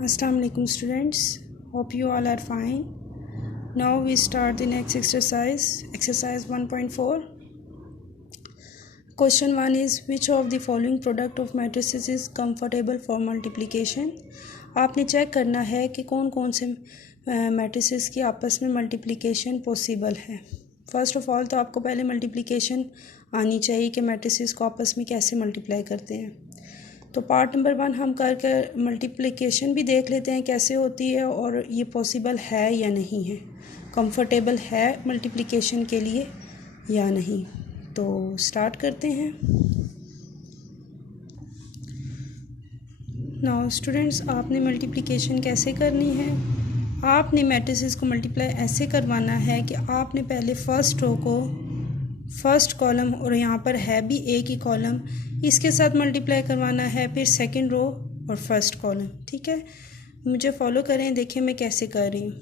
Assalamu alaikum students, hope you all are fine. Now we start the next exercise 1.4. Question 1 is which of the following product of matrices is comfortable for multiplication. आपने check करना है कि कौन कौन से matrices की आपस में मल्टीप्लिकेशन पॉसिबल है. फर्स्ट ऑफ ऑल तो आपको पहले मल्टीप्लिकेशन आनी चाहिए कि मैट्रिसेस को आपस में कैसे मल्टीप्लाई करते हैं. तो पार्ट नंबर 1 हम कर मल्टीप्लिकेशन भी देख लेते हैं कैसे होती है और ये पॉसिबल है या नहीं है, कंफर्टेबल है मल्टीप्लिकेशन के लिए या नहीं. तो स्टार्ट करते हैं. नाउ स्टूडेंट्स, आपने मल्टीप्लिकेशन कैसे करनी है. आपने मैट्रिसेस को मल्टीप्लाई ऐसे करवाना है कि आपने पहले फ़र्स्ट रो को फर्स्ट कॉलम और यहाँ पर है भी एक ही कॉलम, इसके साथ मल्टीप्लाई करवाना है, फिर सेकंड रो और फर्स्ट कॉलम. ठीक है, मुझे फॉलो करें. देखिए मैं कैसे कर रही हूँ.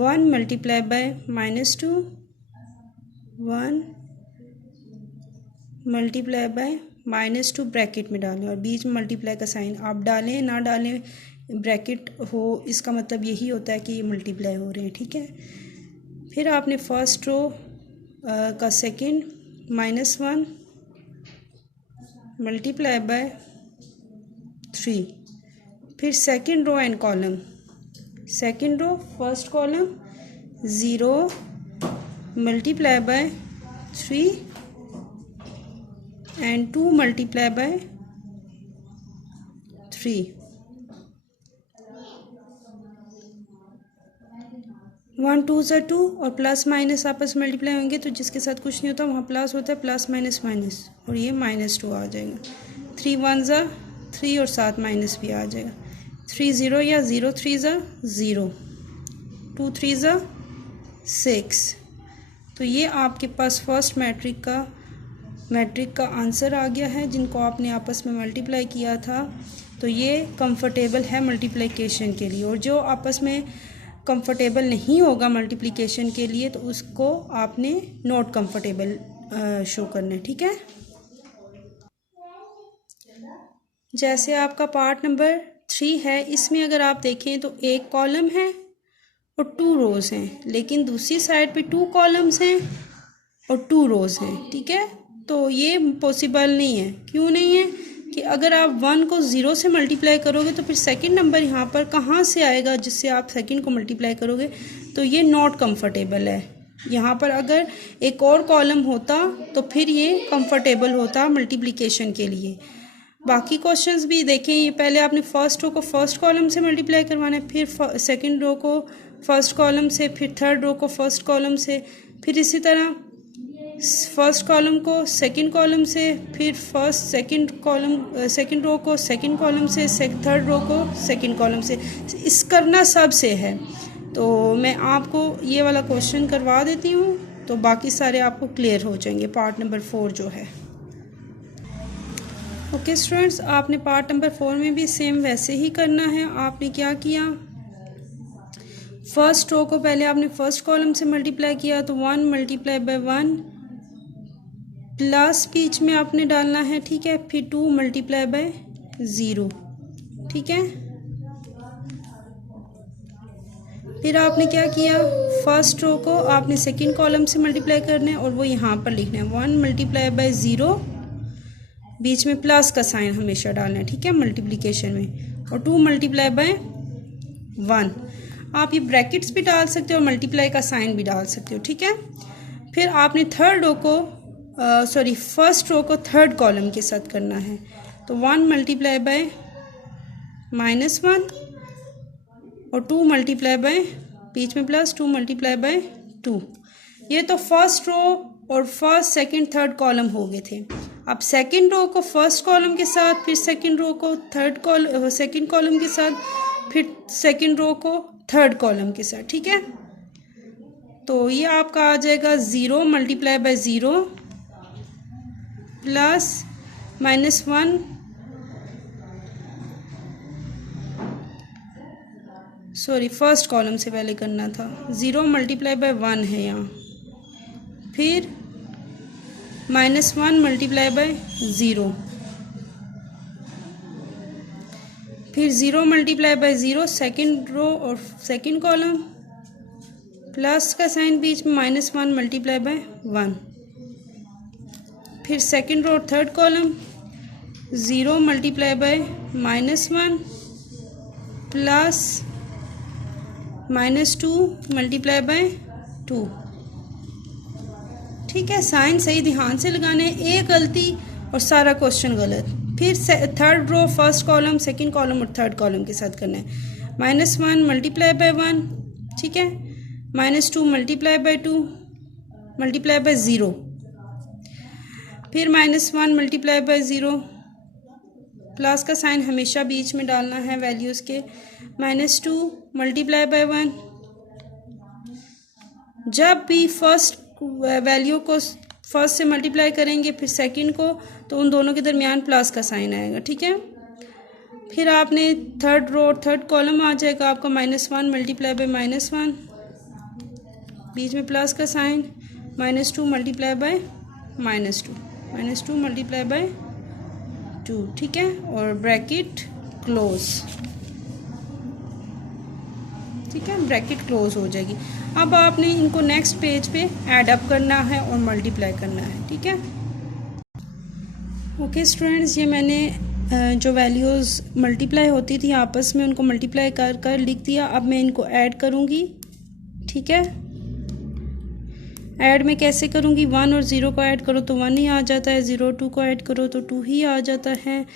1 multiply by -2, 1 multiply by -2 bracket में डालें और बीच में मल्टीप्लाई का साइन आप डालें ना डालें, ब्रैकेट हो इसका मतलब यही होता है कि ये मल्टीप्लाई हो रहे हैं. ठीक है, फिर आपने फर्स्ट रो का सेकंड -1 मल्टीप्लाई बाय 3, फिर second row and column, second row first column 0 multiply by 3 and 2 multiply by 3. 1 2 ज़ा 2 और प्लस माइनस आपस में मल्टीप्लाई होंगे तो जिसके साथ कुछ नहीं होता वहाँ प्लस होता है, प्लस माइनस माइनस और ये -2 आ जाएगा. 3 1 ज़ा 3 और साथ माइनस भी आ जाएगा. 3 0 या 0 3 ज़ा 0, 2 3 ज़ा 6. तो ये आपके पास फर्स्ट मैट्रिक का आंसर आ गया है जिनको आपने आपस में मल्टीप्लाई किया था. तो ये कंफर्टेबल है मल्टीप्लिकेशन के लिए. और जो आपस में कंफर्टेबल नहीं होगा मल्टीप्लिकेशन के लिए तो उसको आपने नॉट कंफर्टेबल शो करना है. ठीक है, जैसे आपका पार्ट नंबर 3 है, इसमें अगर आप देखें तो एक कॉलम है और 2 रोज़ हैं, लेकिन दूसरी साइड पे 2 कॉलम्स हैं और 2 रोज़ हैं. ठीक है, तो ये पॉसिबल नहीं है. क्यों नहीं है कि अगर आप 1 को 0 से मल्टीप्लाई करोगे तो फिर सेकंड नंबर यहाँ पर कहाँ से आएगा जिससे आप सेकंड को मल्टीप्लाई करोगे, तो ये नॉट कंफर्टेबल है. यहाँ पर अगर एक और कॉलम होता तो फिर ये कंफर्टेबल होता मल्टीप्लिकेशन के लिए. बाकी क्वेश्चंस भी देखें. ये पहले आपने फर्स्ट रो को फर्स्ट कॉलम से मल्टीप्लाई करवाना है, फिर सेकेंड रो को फर्स्ट कॉलम से, फिर थर्ड रो को फर्स्ट कॉलम से, फिर इसी तरह फर्स्ट कॉलम को सेकंड कॉलम से, फिर सेकंड रो को सेकंड कॉलम से, थर्ड रो को सेकंड कॉलम से. इस करना सब से है. तो मैं आपको ये वाला क्वेश्चन करवा देती हूँ तो बाकी सारे आपको क्लियर हो जाएंगे. पार्ट नंबर 4 जो है. ओके स्टूडेंट्स, आपने पार्ट नंबर 4 में भी सेम वैसे ही करना है. आपने क्या किया, फर्स्ट रो को पहले आपने फर्स्ट कॉलम से मल्टीप्लाई किया तो 1 मल्टीप्लाई बाय 1 प्लस बीच में आपने डालना है. ठीक है, फिर 2 मल्टीप्लाई बाय 0. ठीक है, फिर आपने क्या किया, फर्स्ट रो को आपने सेकंड कॉलम से मल्टीप्लाई करना है और वो यहाँ पर लिखना है 1 मल्टीप्लाई बाय 0, बीच में प्लस का साइन हमेशा डालना है. ठीक है, मल्टीप्लिकेशन में, और 2 मल्टीप्लाई बाय 1. आप ये ब्रैकेट्स भी डाल सकते हो और मल्टीप्लाई का साइन भी डाल सकते हो. ठीक है, फिर आपने फर्स्ट रो को थर्ड कॉलम के साथ करना है. तो 1 मल्टीप्लाई बाय -1 और 2 मल्टीप्लाई बाय, बीच में प्लस 2 मल्टीप्लाई बाय 2. ये तो फर्स्ट रो और फर्स्ट सेकंड थर्ड कॉलम हो गए थे. अब सेकंड रो को फर्स्ट कॉलम के साथ, फिर सेकंड रो को सेकंड कॉलम के साथ, फिर सेकंड रो को थर्ड कॉलम के साथ. ठीक है, तो ये आपका आ जाएगा 0 multiply by 0 plus -1 first column से पहले करना था. 0 मल्टीप्लाई बाय 1 है यहाँ, फिर -1 मल्टीप्लाई बाय 0, फिर 0 मल्टीप्लाई बाय 0 सेकेंड रो और सेकेंड कॉलम, प्लस का साइन बीच में -1 मल्टीप्लाई बाय 1। फिर सेकेंड रो और third column 0 multiply by -1 plus -2 multiply by 2। ठीक है, साइन सही ध्यान से लगाने, एक गलती और सारा क्वेश्चन गलत। फिर third row first column second column और थर्ड कॉलम के साथ करना है। -1 मल्टीप्लाई बाय 1, ठीक है, -2 मल्टीप्लाई बाय 2 मल्टीप्लाई बाय 0, फिर -1 मल्टीप्लाई बाय 0, प्लस का साइन हमेशा बीच में डालना है वैल्यूज़ के, -2 मल्टीप्लाई बाय 1। जब भी फर्स्ट वैल्यू को फर्स्ट से मल्टीप्लाई करेंगे फिर सेकंड को, तो उन दोनों के दरमियान प्लस का साइन आएगा। ठीक है, फिर आपने थर्ड रो और थर्ड कॉलम आ जाएगा आपका -1 मल्टीप्लाई बाय -1, बीच में प्लस का sign, -2 multiply by -2 multiply by 2। ठीक है, और ब्रैकेट क्लोज। ठीक है, ब्रैकेट क्लोज हो जाएगी। अब आपने इनको नेक्स्ट पेज पे ऐड अप करना है और मल्टीप्लाई करना है। ठीक है, ओके स्टूडेंट्स, ये मैंने जो वैल्यूज़ मल्टीप्लाई होती थी आपस में उनको मल्टीप्लाई कर कर लिख दिया। अब मैं इनको ऐड करूँगी। ठीक है, ऐड में कैसे करूँगी, 1 और 0 को ऐड करो तो 1 ही आ जाता है, 0 2 को ऐड करो तो 2 ही आ जाता है,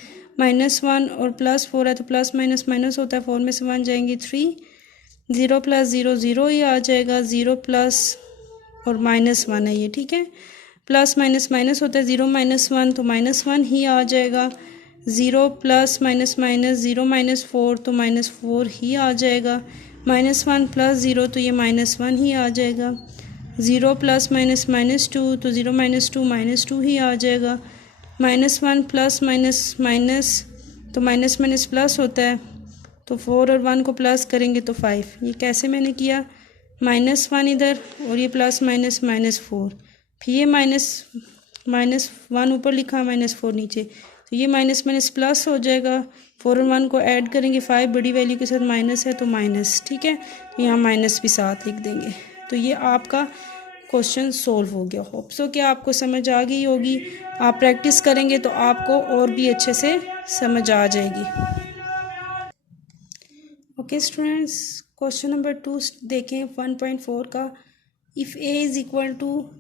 -1 और +4 है तो प्लस माइनस माइनस होता है, 4 में से 1 जाएंगे 3, 0 + 0 0 ही आ जाएगा, 0 प्लस और -1 है ये। ठीक है, प्लस माइनस माइनस होता है, 0 - 1 तो -1 ही आ जाएगा, 0 प्लस माइनस माइनस 0 - 4 तो -4 ही आ जाएगा, -1 + 0 तो ये -1 ही आ जाएगा, 0 प्लस माइनस -2 तो 0 - 2 -2 ही आ जाएगा, -1 प्लस माइनस माइनस तो माइनस माइनस प्लस होता है, तो 4 और 1 को प्लस करेंगे तो 5। ये कैसे मैंने किया, -1 इधर और ये प्लस माइनस -4, फिर ये -1 ऊपर लिखा, -4 नीचे, तो ये माइनस माइनस प्लस हो जाएगा, 4 और 1 को ऐड करेंगे, 5 बड़ी वैल्यू के साथ माइनस है तो माइनस। ठीक है, तो यहाँ माइनस भी साथ लिख देंगे। तो ये आपका क्वेश्चन सोल्व हो गया। होप सो कि आपको समझ आ गई होगी। आप प्रैक्टिस करेंगे तो आपको और भी अच्छे से समझ आ जाएगी। ओके स्टूडेंट्स, क्वेश्चन नंबर 2 देखें 1.4 का। If a is equal to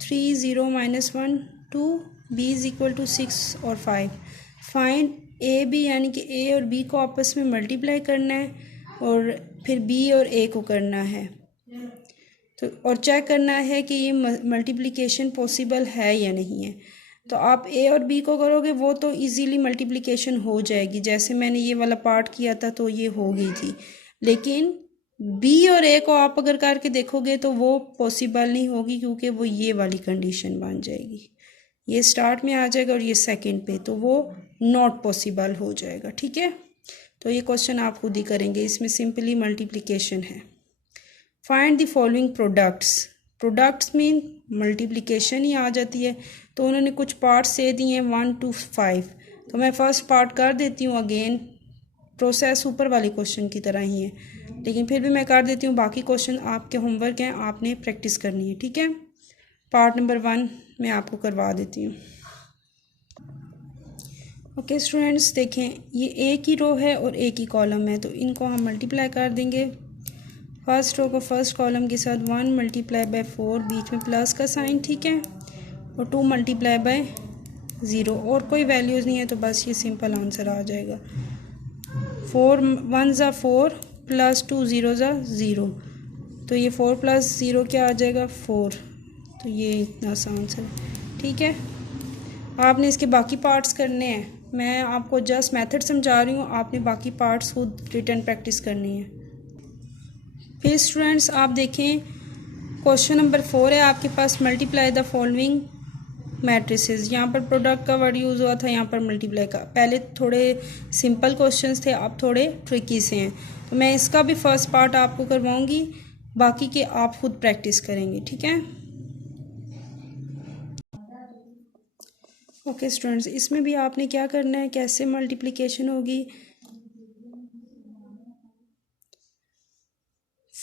3 0 -1 2 b is equal to 6 और 5, फाइंड a b, यानी कि a और b को आपस में मल्टीप्लाई करना है और फिर b और a को करना है, तो और चेक करना है कि ये मल्टीप्लिकेशन पॉसिबल है या नहीं है। तो आप a और b को करोगे वो तो इजीली मल्टीप्लिकेशन हो जाएगी, जैसे मैंने ये वाला पार्ट किया था तो ये हो गई थी, लेकिन b और a को आप अगर करके देखोगे तो वो पॉसिबल नहीं होगी, क्योंकि वो ये वाली कंडीशन बन जाएगी, ये स्टार्ट में आ जाएगा और ये सेकंड पे, तो वो नॉट पॉसिबल हो जाएगा। ठीक है, तो ये क्वेश्चन आप खुद ही करेंगे, इसमें सिंपली मल्टीप्लिकेशन है। Find the following products, products mean multiplication ही आ जाती है, तो उन्होंने कुछ पार्ट्स दे दिए हैं 1 to 5, तो मैं फर्स्ट पार्ट कर देती हूँ। अगेन प्रोसेस ऊपर वाले क्वेश्चन की तरह ही है, लेकिन फिर भी मैं कर देती हूँ। बाकी क्वेश्चन आपके होमवर्क हैं, आपने प्रैक्टिस करनी है। ठीक है, पार्ट नंबर 1 मैं आपको करवा देती हूँ। ओके स्टूडेंट्स, देखें ये एक ही रो है और एक ही कॉलम है, तो इनको हम मल्टीप्लाई कर देंगे। फर्स्ट रो को फर्स्ट कॉलम के साथ 1 मल्टीप्लाई बाय 4, बीच में प्लस का साइन, ठीक है, और 2 मल्टीप्लाई बाय 0, और कोई वैल्यूज़ नहीं है तो बस ये सिंपल आंसर आ जाएगा। 4 1 ज़ा 4 प्लस 2 0 ज़ा 0, तो ये 4 + 0 क्या आ जाएगा 4, तो ये इतना सा आंसर है। ठीक है, आपने इसके बाकी पार्ट्स करने हैं, मैं आपको जस्ट मेथड समझा रही हूँ, आपने बाकी पार्ट्स खुद रिटर्न प्रैक्टिस करनी है। फिर स्टूडेंट्स आप देखें क्वेश्चन नंबर 4 है आपके पास, मल्टीप्लाई द फॉलोइंग मैट्रिसेस। यहाँ पर प्रोडक्ट का वर्ड यूज़ हुआ था, यहाँ पर मल्टीप्लाई का। पहले थोड़े सिंपल क्वेश्चंस थे, अब थोड़े ट्रिकी से हैं, तो मैं इसका भी फर्स्ट पार्ट आपको करवाऊँगी, बाकी के आप खुद प्रैक्टिस करेंगे। ठीक है, ओके स्टूडेंट्स, इसमें भी आपने क्या करना है, कैसे मल्टीप्लिकेशन होगी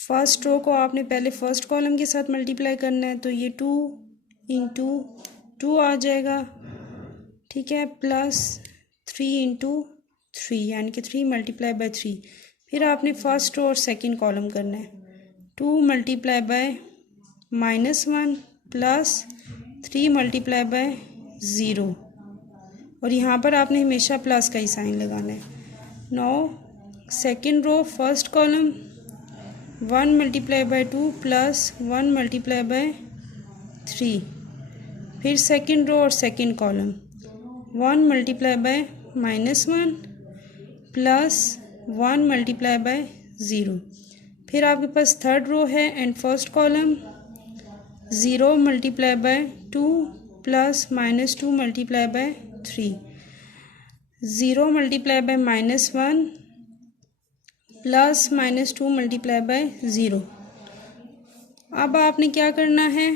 फर्स्ट रो को आपने पहले फर्स्ट कॉलम के साथ मल्टीप्लाई करना है, तो ये 2 इंटू 2 आ जाएगा, ठीक है, प्लस 3 इंटू 3 यानी कि 3 मल्टीप्लाई बाय 3। फिर आपने फर्स्ट रो और सेकंड कॉलम करना है, 2 multiply by -1 plus 3 multiply by 0, और यहाँ पर आपने हमेशा प्लस का ही साइन लगाना है। Now second row first column 1 multiply by 2 plus 1 multiply by 3। फिर सेकंड रो और second column 1 multiply by -1 plus 1 multiply by 0। फिर आपके पास थर्ड रो है and first column 0 multiply by 2 plus -2 multiply by 3, 0 multiply by -1 plus -2 multiply by 0। अब आपने क्या करना है,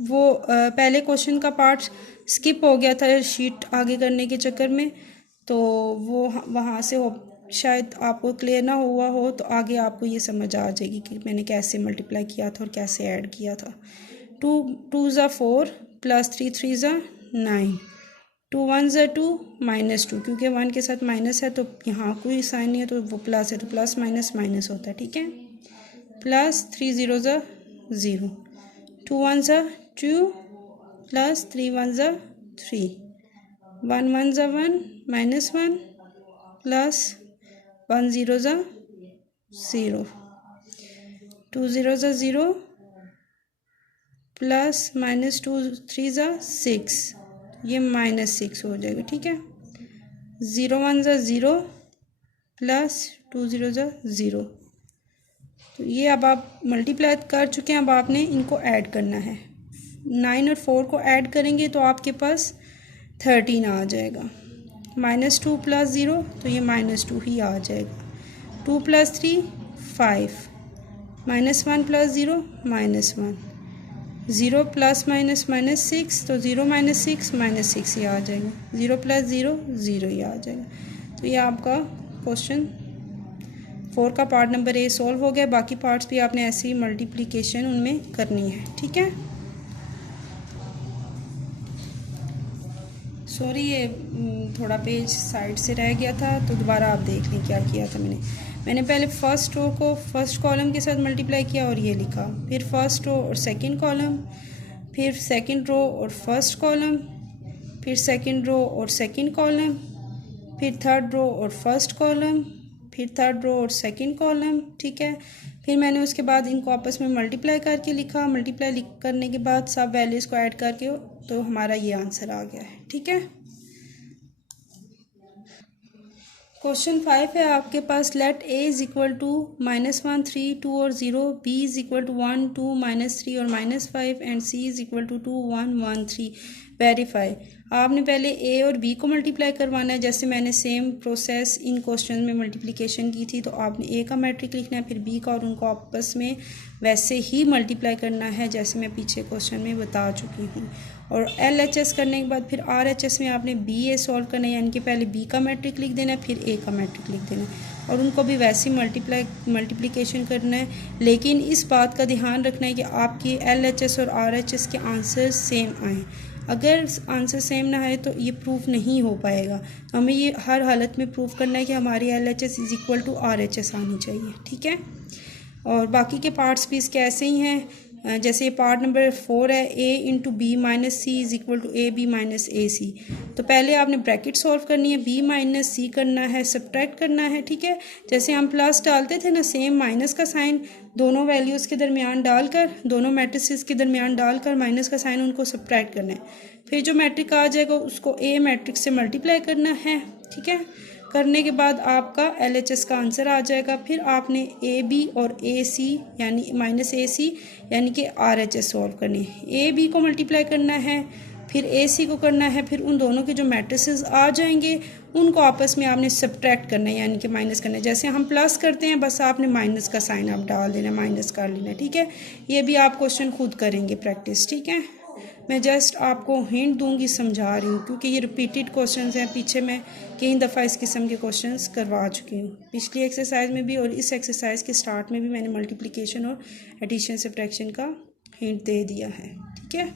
वो पहले क्वेश्चन का पार्ट स्किप हो गया था शीट आगे करने के चक्कर में, तो वो वहाँ से शायद आपको क्लियर ना हुआ हो, तो आगे आपको ये समझ आ जाएगी कि मैंने कैसे मल्टीप्लाई किया था और कैसे ऐड किया था। 2 2 ज़ा 4 प्लस 3 3 ज़ा 9, 2 1 ज़ा 2 -2, क्योंकि 1 के साथ माइनस है तो यहाँ कोई साइन नहीं है तो वो प्लस है, तो प्लस माइनस माइनस होता है, ठीक है, प्लस 3 0 ज़ा 0, 2 1 ज़ा 2 प्लस 3 1 ज़ा 3, 1 1 ज़ा 1 -1 प्लस 1 0 ज़ा 0, 2 0 ज़ा 0 प्लस -2 3 ज़ा 6, ये -6 हो जाएगा, ठीक है, 0 1 ज़ा 0 प्लस 2 0 ज़ा 0। तो ये अब आप मल्टीप्लाई कर चुके हैं, अब आपने इनको ऐड करना है। 9 और 4 को ऐड करेंगे तो आपके पास 13 आ जाएगा, -2 प्लस 0 तो ये -2 ही आ जाएगा, 2 प्लस 3 5, -1 प्लस 0 -1, 0 प्लस -6 तो 0 -6 -6 ही आ जाएगा, 0 प्लस 0 0 ही आ जाएगा। तो ये आपका क्वेश्चन 4 का पार्ट नंबर ए सॉल्व हो गया। बाकी पार्ट्स भी आपने ऐसे ही मल्टीप्लिकेशन उनमें करनी है, ठीक है। सॉरी, ये थोड़ा पेज साइड से रह गया था, तो दोबारा आप देख लें क्या किया था मैंने पहले फर्स्ट रो को फर्स्ट कॉलम के साथ मल्टीप्लाई किया और ये लिखा, फिर फर्स्ट रो और सेकंड कॉलम, फिर सेकंड रो और फर्स्ट कॉलम, फिर सेकंड रो और सेकंड कॉलम, फिर थर्ड रो और फर्स्ट कॉलम, फिर थर्ड रो और सेकंड कॉलम, ठीक है। फिर मैंने उसके बाद इनको आपस में मल्टीप्लाई करके लिखा, मल्टीप्लाई करने के बाद सब वैल्यूज़ को ऐड करके तो हमारा ये आंसर आ गया है, ठीक है। क्वेश्चन 5 है आपके पास, let a is equal to -1 3 2 और 0, b इज इक्वल टू 1 2 -3 और -5 and c is equal to 2 1 1 3। Verify. आपने पहले a और b को मल्टीप्लाई करवाना है, जैसे मैंने सेम प्रोसेस इन क्वेश्चन में मल्टीप्लिकेशन की थी, तो आपने a का मैट्रिक लिखना है, फिर b का, और उनको आपस में वैसे ही मल्टीप्लाई करना है जैसे मैं पीछे क्वेश्चन में बता चुकी हूँ। और LHS करने के बाद फिर RHS में आपने BA सॉल्व करना है, यानी कि पहले B का मैट्रिक लिख देना है, फिर A का मैट्रिक लिख देना है, और उनको भी वैसे ही मल्टीप्लिकेशन करना है। लेकिन इस बात का ध्यान रखना है कि आपकी LHS और RHS के आंसर सेम आएँ। अगर आंसर सेम ना आए तो ये प्रूफ नहीं हो पाएगा। हमें ये हर हालत में प्रूफ करना है कि हमारी LHS is equal to RHS आनी चाहिए, ठीक है। और बाकी के पार्ट्स भी इसके ऐसे ही हैं, जैसे पार्ट नंबर 4 है, a into B minus C is equal to A B minus A C. तो पहले आपने ब्रैकेट सॉल्व करनी है, b माइनस सी करना है, सब्ट्रैक्ट करना है, ठीक है। जैसे हम प्लस डालते थे ना, सेम माइनस का साइन दोनों वैल्यूज़ के दरमियान डालकर, दोनों मैट्रिसेस के दरमियान डालकर माइनस का साइन उनको सब्ट्रैक्ट करना है। फिर जो मैट्रिक आ जाएगा उसको a मैट्रिक से मल्टीप्लाई करना है, ठीक है। करने के बाद आपका LHS का आंसर आ जाएगा। फिर आपने AB और AC यानी माइनस AC यानी कि RHS सॉल्व करनी है। AB को मल्टीप्लाई करना है, फिर AC को करना है, फिर उन दोनों के जो मैट्रिसेस आ जाएंगे उनको आपस में आपने सब्ट्रैक्ट करना है, यानी कि माइनस करना है। जैसे हम प्लस करते हैं, बस आपने माइनस का साइन आप डाल देना, माइनस कर लेना, ठीक है। ये भी आप क्वेश्चन खुद करेंगे प्रैक्टिस, ठीक है। मैं जस्ट आपको हिंट दूंगी, समझा रही हूँ, क्योंकि ये रिपीटेड क्वेश्चंस हैं। पीछे मैं कई दफ़ा इस किस्म के क्वेश्चंस करवा चुकी हूँ, पिछली एक्सरसाइज में भी और इस एक्सरसाइज के स्टार्ट में भी मैंने मल्टीप्लिकेशन और एडिशन सब्ट्रैक्शन का हिंट दे दिया है। ठीक है,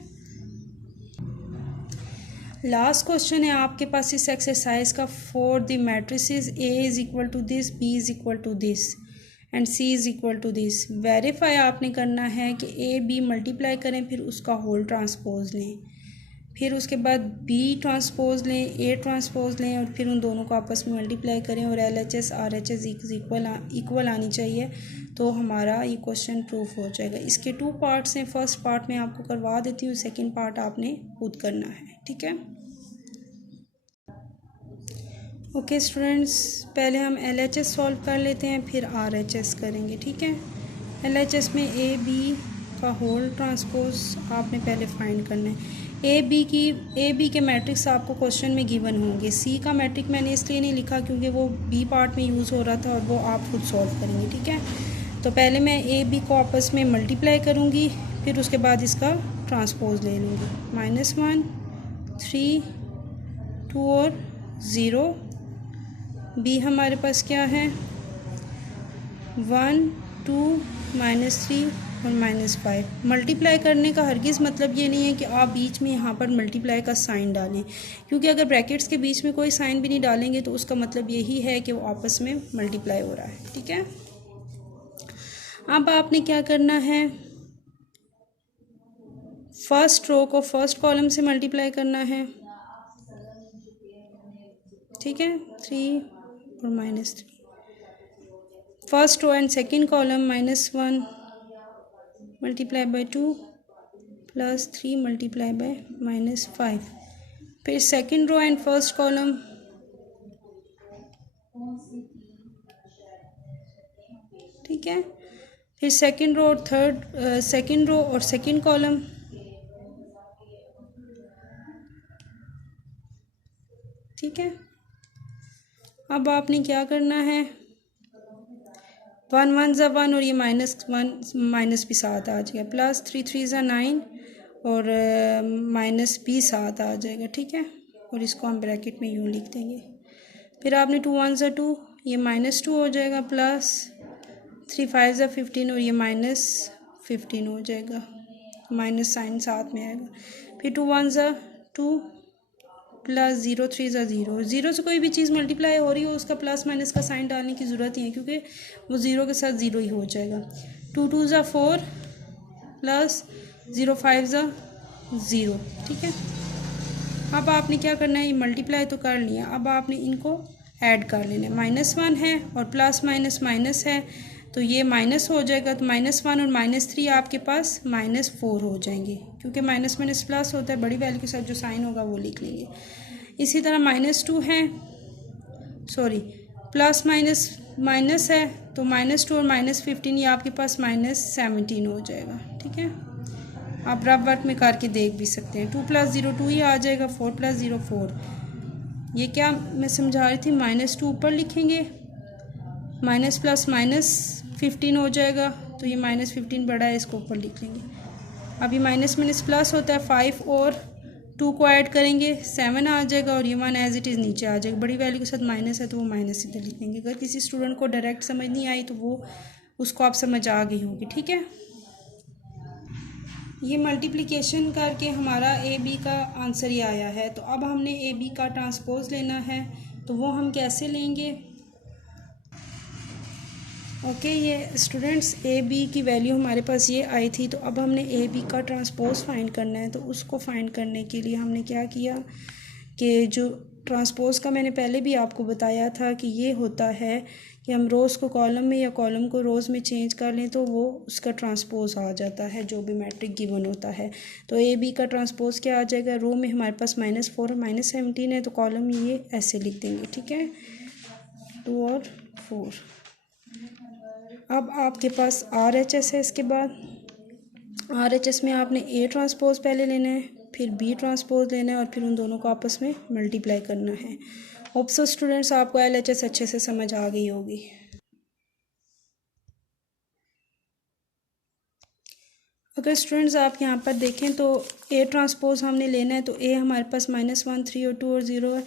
लास्ट क्वेश्चन है आपके पास इस एक्सरसाइज का। For the matrices A is equal to this, B is equal to this and C is equal to this. Verify आपने करना है कि ए बी मल्टीप्लाई करें, फिर उसका होल ट्रांसपोज लें, फिर उसके बाद बी ट्रांसपोज लें, ए ट्रांसपोज लें, और फिर उन दोनों को आपस में मल्टीप्लाई करें और LHS RHS इक्वल आनी चाहिए, तो हमारा ये क्वेश्चन प्रूफ हो जाएगा। इसके 2 पार्ट्स हैं, फर्स्ट पार्ट मैं आपको करवा देती हूँ, सेकेंड पार्ट आपने खुद करना है। ठीक है, ओके स्टूडेंट्स, पहले हम LHS सॉल्व कर लेते हैं, फिर RHS करेंगे। ठीक है, LHS में ए बी का होल ट्रांसपोज आपने पहले फाइंड करना है। ए बी के मैट्रिक्स आपको क्वेश्चन में गिवन होंगे। सी का मैट्रिक मैंने इसलिए नहीं लिखा क्योंकि वो बी पार्ट में यूज़ हो रहा था और वो आप खुद सॉल्व करेंगे। ठीक है, तो पहले मैं ए बी को आपस में मल्टीप्लाई करूँगी, फिर उसके बाद इसका ट्रांसपोज ले लूँगी। -1 3 2 और 0। बी हमारे पास क्या है 1 2 -3 और -5। मल्टीप्लाई करने का हरगिज़ मतलब ये नहीं है कि आप बीच में यहाँ पर मल्टीप्लाई का साइन डालें, क्योंकि अगर ब्रैकेट्स के बीच में कोई साइन भी नहीं डालेंगे तो उसका मतलब यही है कि वो आपस में मल्टीप्लाई हो रहा है। ठीक है, अब आपने क्या करना है, फर्स्ट रो को फर्स्ट कॉलम से मल्टीप्लाई करना है। ठीक है, 3 और -3, first row and second column -1 multiply by 2 +3 multiply by -5। फिर second row and first column ठीक है, फिर सेकेंड रो और सेकेंड रो और सेकेंड कॉलम। ठीक है, अब आपने क्या करना है, 1 1 ज़ा 1 और ये -1 माइनस भी साथ आ जाएगा, +3 3 ज़ा 9 और माइनस भी साथ आ जाएगा। ठीक है, और इसको हम ब्रैकेट में यूँ लिख देंगे। फिर आपने 2 1 ज़ा 2, ये -2 हो जाएगा, +3 5 ज़ा 15 और ये -15 हो जाएगा, माइनस साइन साथ में आएगा। फिर 2 1 ज़ा 2 +0 3 ज़ा 0। 0 से कोई भी चीज़ मल्टीप्लाई हो रही हो उसका प्लस माइनस का साइन डालने की ज़रूरत ही है, क्योंकि वो 0 के साथ 0 ही हो जाएगा। 2 2 ज़ा 4 +0 5 ज़ा 0। ठीक है, अब आपने क्या करना है, ये मल्टीप्लाई तो कर लिया, अब आपने इनको ऐड कर लेना है। -1 है और प्लस माइनस माइनस है, तो ये माइनस हो जाएगा, तो -1 और -3 आपके पास -4 हो जाएंगे, क्योंकि माइनस माइनस प्लस होता है, बड़ी वैल्यू के साथ जो साइन होगा वो लिख लेंगे। इसी तरह -2 है, सॉरी प्लस माइनस माइनस है, तो -2 और -15 ये आपके पास -17 हो जाएगा। ठीक है, आप रफ वर्क में करके देख भी सकते हैं। 2 + 0 2 ही आ जाएगा, 4 + 0 4। ये क्या मैं समझा रही थी, -2 ऊपर लिखेंगे, माइनस प्लस -15 हो जाएगा, तो ये -15 बड़ा है, इसको ऊपर लिख लेंगे। अभी माइनस माइनस प्लस होता है, 5 और 2 को ऐड करेंगे 7 आ जाएगा, और ये 1 एज इट इज़ नीचे आ जाएगा। बड़ी वैल्यू के साथ माइनस है तो वो माइनस इधर लिख देंगे। अगर किसी स्टूडेंट को डायरेक्ट समझ नहीं आई तो वो उसको आप समझ आ गई होगी। ठीक है, ये मल्टीप्लिकेशन करके हमारा ए बी का आंसर ही आया है। तो अब हमने ए बी का ट्रांसपोज लेना है, तो वो हम कैसे लेंगे। ओके, ये स्टूडेंट्स ए बी की वैल्यू हमारे पास ये आई थी, तो अब हमने ए बी का ट्रांसपोज फाइंड करना है। तो उसको फाइंड करने के लिए हमने क्या किया कि जो ट्रांसपोज का मैंने पहले भी आपको बताया था कि ये होता है कि हम रोज़ को कॉलम में या कॉलम को रोज़ में चेंज कर लें तो वो उसका ट्रांसपोज आ जाता है, जो भी मैट्रिक गिवन होता है। तो ए बी का ट्रांसपोज क्या आ जाएगा, रो में हमारे पास -4 और -17 है, तो कॉलम ये ऐसे लिख देंगे। ठीक है, 2 और 4। अब आपके पास RHS है, इसके बाद RHS में आपने A ट्रांसपोज पहले लेना है, फिर B ट्रांसपोज लेना है, और फिर उन दोनों को आपस में मल्टीप्लाई करना है। होप सो स्टूडेंट्स आपको LHS अच्छे से समझ आ गई होगी। अगर स्टूडेंट्स आप यहाँ पर देखें तो ए ट्रांसपोज हमने लेना है, तो ए हमारे पास -1, 3 और 2 और 0 है,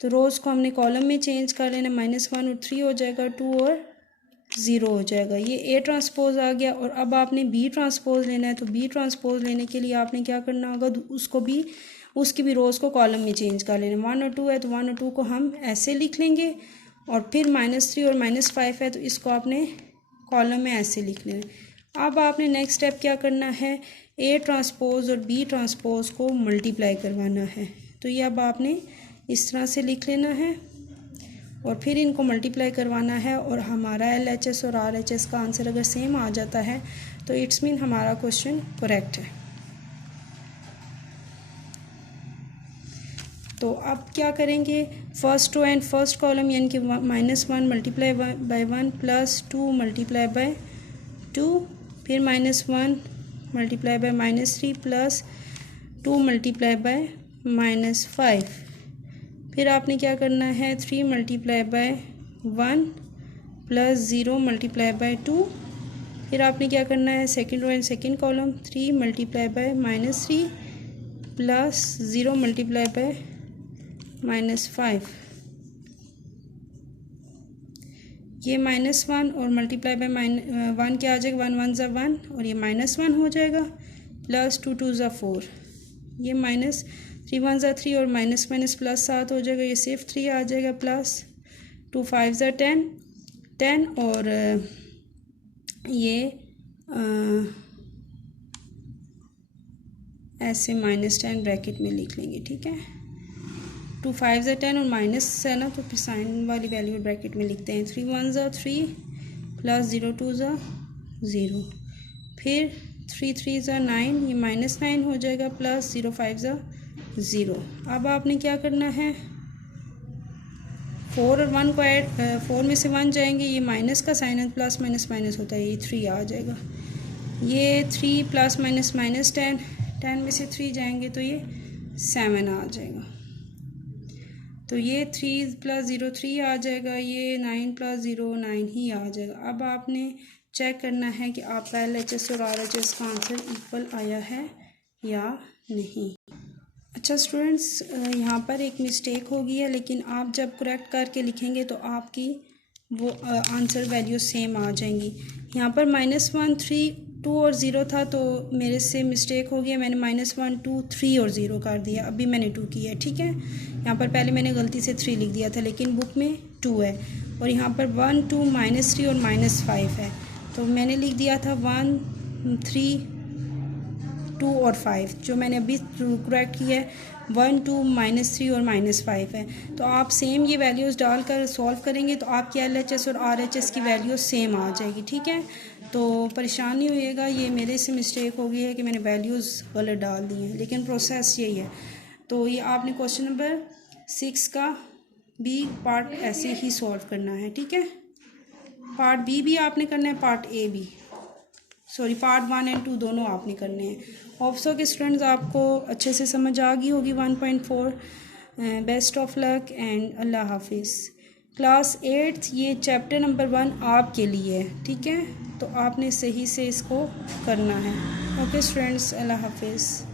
तो रोज़ को हमने कॉलम में चेंज कर लेना, -1 और 3 हो जाएगा, 2 और 0 हो जाएगा। ये ए ट्रांसपोज आ गया। और अब आपने बी ट्रांसपोज लेना है, तो बी ट्रांसपोज लेने के लिए आपने क्या करना होगा, उसकी भी रोज़ को कॉलम में चेंज कर लेना। 1 और 2 है तो 1 और 2 को हम ऐसे लिख लेंगे, और फिर -3 और -5 है तो इसको आपने कॉलम में ऐसे लिख लेना। अब आपने नेक्स्ट स्टेप क्या करना है, ए ट्रांसपोज और बी ट्रांसपोज को मल्टीप्लाई करवाना है। तो ये अब आपने इस तरह से लिख लेना है और फिर इनको मल्टीप्लाई करवाना है, और हमारा LHS और RHS का आंसर अगर सेम आ जाता है तो इट्स मीन हमारा क्वेश्चन करेक्ट है। तो अब क्या करेंगे, first row and first column यानी कि -1 multiply by 1 plus 2 multiply by 2, फिर -1 multiply by -3 plus 2 multiply by -5, फिर आपने क्या करना है 3 multiply by 1 plus 0 multiply by 2, फिर आपने क्या करना है second row and second column 3 multiply by -3 plus 0 multiply by -5, ये -1 और मल्टीप्लाई बाय 1 क्या आ जाएगा, 1 1 ज़ा 1 और ये -1 हो जाएगा, प्लस 2 2 ज़ा 4, ये -3 1 ज़ा 3 और माइनस प्लस 7 हो जाएगा, ये सिर्फ 3 आ जाएगा, प्लस 2 5 ज़ा 10 और ये ऐसे -10 ब्रैकेट में लिख लेंगे, ठीक है। 2 5 ज़ा 10 और माइनस है ना, तो फिर साइन वाली वैल्यू ब्रैकेट में लिखते हैं। 3 1 ज़ा 3 प्लस 0 2 ज़ा 0, फिर 3 3 ज़ा 9, ये -9 हो जाएगा, प्लस 0 5 ज़ा 0। अब आपने क्या करना है 4 और 1 को ऐड, 4 में से 1 जाएंगे, ये माइनस का साइन है, प्लस माइनस होता है, ये 3 आ जाएगा, ये 3 प्लस माइनस 10 में से 3 जाएंगे तो ये 7 आ जाएगा, तो ये 3 प्लस 0 3 आ जाएगा, ये 9 प्लस 0 9 ही आ जाएगा। अब आपने चेक करना है कि आपका LHS और RHS का आंसर इक्वल आया है या नहीं। अच्छा स्टूडेंट्स, यहाँ पर एक मिस्टेक हो गई है, लेकिन आप जब करेक्ट करके लिखेंगे तो आपकी वो आंसर वैल्यू सेम आ जाएंगी। यहाँ पर -1 3 2 और 0 था, तो मेरे से मिस्टेक हो गया, मैंने -1 2 3 और 0 कर दिया, अभी मैंने 2 किया है, ठीक है। यहाँ पर पहले मैंने गलती से 3 लिख दिया था, लेकिन बुक में 2 है, और यहाँ पर 1 2 -3 और -5 है, तो मैंने लिख दिया था 1 3 2 और 5, जो मैंने अभी करेक्ट किया है 1 2 -3 और -5 है। तो आप सेम ये वैल्यूज़ डालकर सॉल्व करेंगे तो आपकी LHS और RHS की वैल्यू सेम आ जाएगी, ठीक है। तो परेशान नहीं होइएगा, ये मेरे से मिस्टेक हो गई है कि मैंने वैल्यूज़ गलत डाल दी हैं, लेकिन प्रोसेस यही है। तो ये आपने क्वेश्चन नंबर 6 का बी पार्ट ऐसे ही सॉल्व करना है, ठीक है। पार्ट बी भी आपने करना है, पार्ट ए भी, सॉरी पार्ट 1 एंड 2 दोनों आपने करने हैं। होप सो के स्टूडेंट्स आपको अच्छे से समझ आ गई होगी 1.4। बेस्ट ऑफ लक एंड अल्लाह हाफिज़। क्लास 8 ये चैप्टर नंबर 1 आपके लिए है, ठीक है, तो आपने सही से इसको करना है। ओके स्टूडेंट्स, अल्लाह हाफिज़।